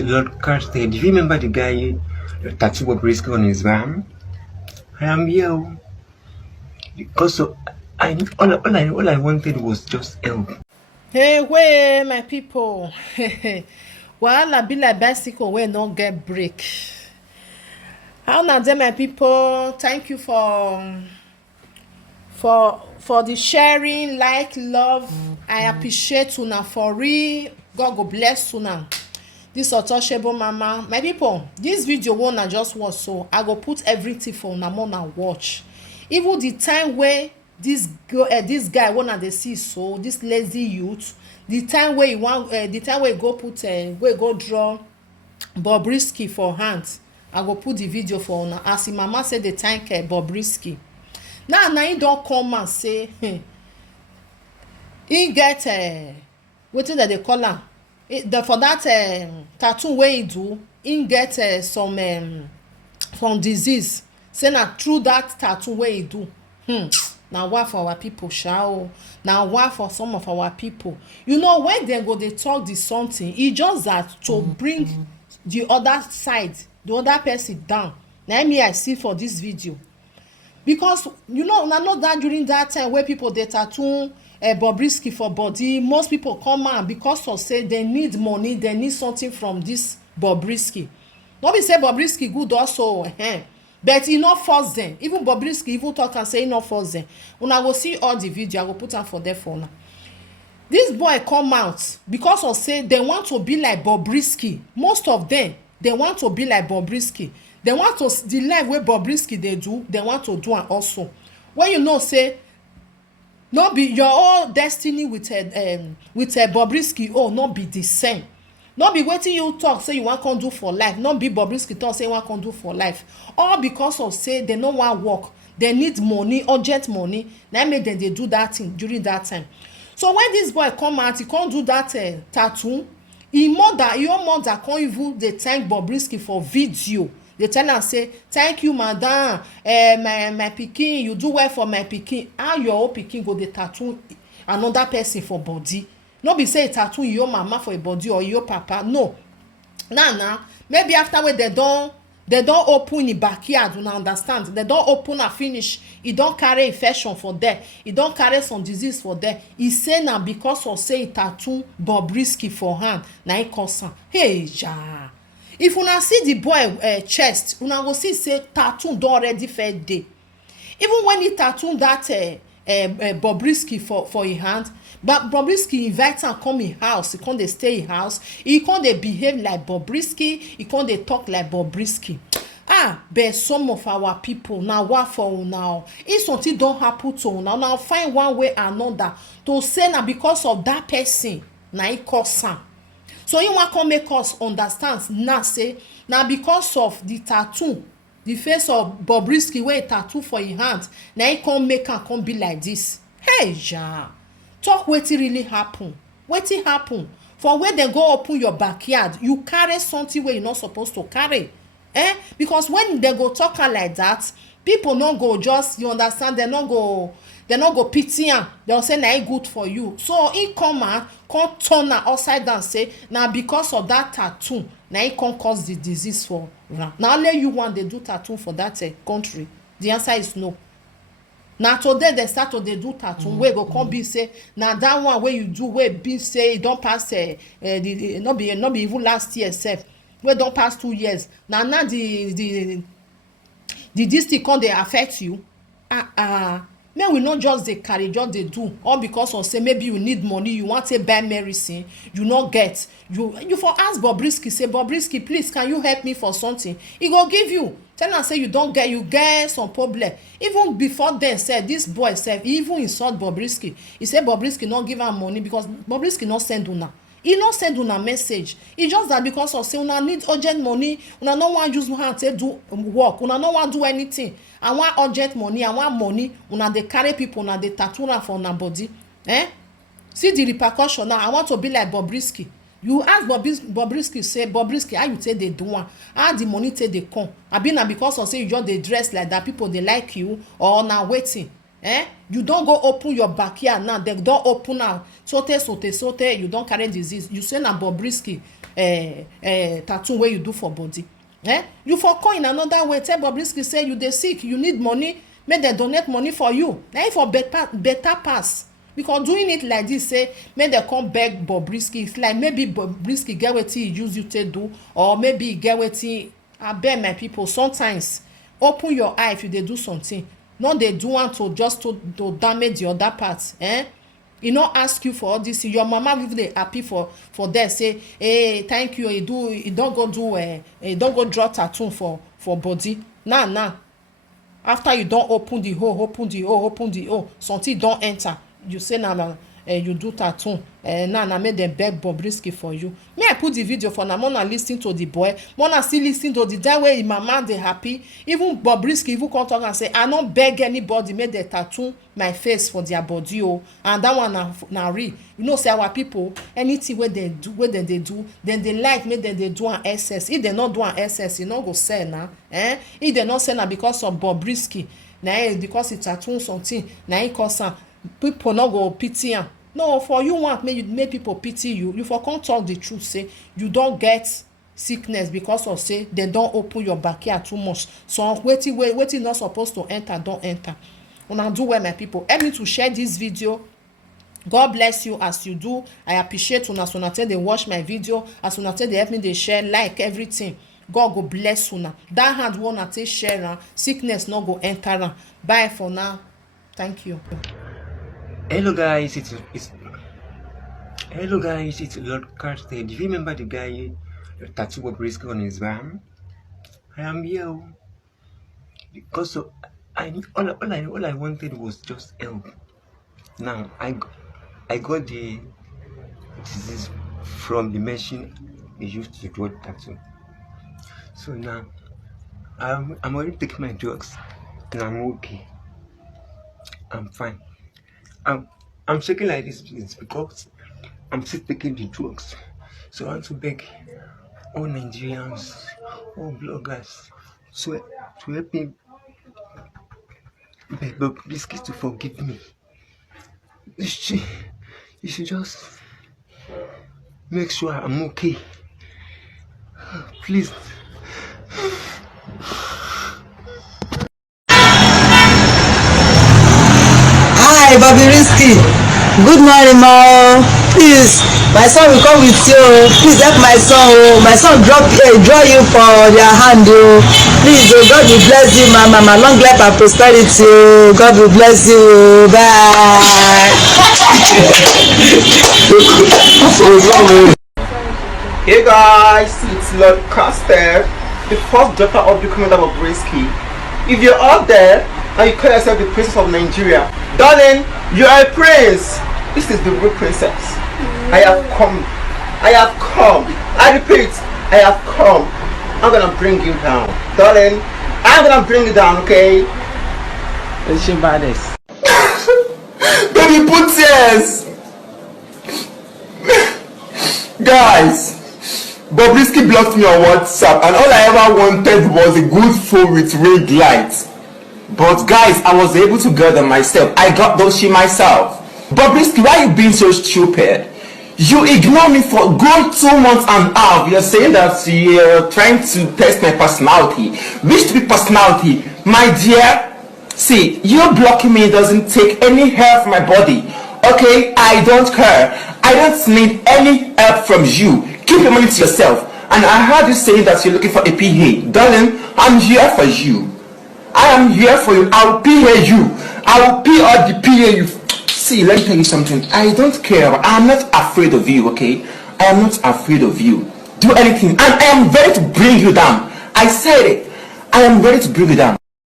Lord Carsted, do you remember the guy that tattoo Bobrisky on his arm? I am here because all I wanted was just help. Hey, wey, my people. Wahala be like bicycle wey no get brake. How na dey, my people? Thank you for the sharing, like, love. I appreciate una for real. God go bless una. This untouchable mama. My people, this video wey una just watch, so I go put everything for una more na watch. Even the time wey this guy wey una dey see, so this lazy youth, the time wey he go put wey go draw Bobrisky for hand, I go put the video for una as im mama say dey thank Bobrisky. Now na him don come and say he get wetin dem dey call am, for that tattoo wey he do, he get some disease, say na through that tattoo wey he do. Na wa for our people sha o, na wa for some of our people. You know, when dem go dey talk the something, e just that to bring the other side, the other person down. Na me I see for this video, because you know una know that during that time wey people dey tattoo Bobrisky for body, most people come out because of say they need money, they need something from this Bobrisky. No be say Bobrisky good also, but e no force them. Even Bobrisky even talk and say e no force them. Una go see all the video, I go put am for there for una. This boy come out because of say they want to be like Bobrisky. Most of them, they want to be like Bobrisky. They want to, the life wey Bobrisky dey do, they want to do am also. When you know say no be your own destiny with Bobrisky, oh, no be the same. No be wetin you talk say you wan come do for life, no be Bobrisky talk say you wan come do for life. All because of say they no wan work, they need money, urgent money, na make dem dey do that thing during that time. So when this boy come out, he come do that tattoo, im own mother come even dey thank Bobrisky for video. Dey tell am say thank you madam, my pikin, you do well for my pikin. How your own pikin go dey tattoo another person for body? No be say e tattoo your mama for a body or your papa, no. Now maybe after wey dem don open im backyard, una understand, dem don open am finish, e don carry infection for there, e don carry some disease for there. E say na because of say e tattoo Bobrisky for hand na e cause am. Hey ja, if una see the boy chest, una go see say tattoo don already first dey. Even when he tattoo that Bobrisky for im hand, but Bobrisky invite am come im house, he come dey stay im house, he come dey behave like Bobrisky, he come dey talk like Bobrisky. But some of our people na wa for una. If something don happen to una find one way or another to say na because of that person na e cause am. So he wan come make us understand now say na because of the tattoo, the face of Bobrisky wey tattoo for im hand, na e come make am come be like this. Hey ja, talk wetin really happen. Wetin happen? For where dem go open your backyard, you carry something wey you no suppose to carry. Because when dem go talk am like that, people no go just, you understand, dem no go pity am. Dem say na e good for you. So he come out, come turn am upside down, say na because of that tattoo na e come cause the disease for una. Na only you wan dey do tattoo for that country? The answer is no. Na today dem start to dey do tattoo wey go come be say na that one wey you do wey be say e don pass no be even last year sef, wey don pass 2 years. Na now the this thing come dey affect you. Make we no just dey carry, just dey do all because of say maybe you need money, you wan take buy medicine, you no get. You for ask Bobrisky say Bobrisky, please can you help me for something? He go give you. Tell am say you get some problem. Even before then sef, this boy sef, he even insult Bobrisky. He say Bobrisky no give am money because Bobrisky no send una. He no send una message. E just that because of say una need urgent money, una no wan use hand take do work, una no wan do anything. I want urgent money, I want money, una dey carry people, una dey tattoo am for una body. See the repercussion now. I want to be like Bobrisky. You ask Bobrisky, say Bobrisky, how you take dey do am? How the money take dey come? Abi na because of say you just dey dress like that, people dey like you, or na wetin? You don go open your backyard now, dem don open am sote you don carry disease. You say na Bobrisky tattoo wey you do for body. You for come in another way tell Bobrisky say you dey sick, you need money, make dem donate money for you. Na for better pass. Because doing it like this, say make dem come beg Bobrisky, it's like maybe Bobrisky get wetin he use you to do, or maybe he get wetin. Abeg my people, sometimes open your eye if you dey do something. No dey do am to just to damage the other part. E no ask you for all this. Your mama even dey happy for there say, hey, thank you, he don go draw tattoo for body. Now after you don open the hole, something don enter. You say na you do tattoo. Now make dem beg Bobrisky for you. May I put the video for now? Mona lis ten to the boy. Mona still lis ten to the day wey im mama dey happy. Even Bobrisky even come talk and say, I no beg anybody make dem tattoo my face for their body o. And that one na real. You know say our people, anything wey dem dey do, dem dey like make dem dey do am excess. If dem no do am excess, e no go sell na. If dem no sell na because of Bobrisky, na because e tattoo something, na im cause am. People no go pity am. No, for you want make people pity you for come talk the truth, say you don get sickness because of say dem don open your backyard too much. So wetin not supposed to enter don enter. Una do well my people. Help me to share this video. God bless you as you do. I appreciate una as una take dey watch my video, as una take dey help me dey share, like everything. God go bless una. That hand wey una take share am, sickness no go enter am. Bye for now. Thank you. Hello guys, it's Lord Carter. Do you remember the guy tattoo Bobrisky on his van? I am here because all I wanted was just help. Now I got the disease from the machine they used to draw tattoo. So now I'm already taking my drugs and I'm okay. I'm fine. I'm shaking like this because I'm still taking the drugs. So I want to beg all Nigerians, all bloggers to help me beg Bobrisky to forgive me. You should just make sure I'm okay. Please. Hi, Bobrisky. Good morning, ma. Please, my son will come with you. Please help my son. My son draw you for their hand. Please, God will bless you, mama. Long life and prosperity. God will bless you. Bye. Hey guys, it's Lord Caster, the first daughter of the commander of Bobrisky. If you're out there and you call yourself the princess of Nigeria, darling, you are a prince. This is the real princess. I have come. I repeat, I have come. I'm gonna bring you down, darling. I'm gonna bring you down, okay? It's your baddest. Baby, put tears. Guys, Bobrisky blocked me on WhatsApp, and all I ever wanted was a good phone with ring lights. But guys, I was able to get them myself. I got those shit myself. Bobrisky, why are you being so stupid? You ignore me for good 2 months and a half. You're saying that you're trying to test my personality. Which to be personality? My dear, see, you blocking me doesn't take any help from my body. Okay, I don't care. I don't need any help from you. Keep your money to yourself. And I heard you saying that you're looking for a PA. Darling, I'm here for you. I am here for you. I'll PA you. I will PA the PA you. See, let me tell you something. I don't care. I'm not afraid of you, okay? I am not afraid of you. Do anything. And I am ready to bring you down. I said it. I am ready to bring you down.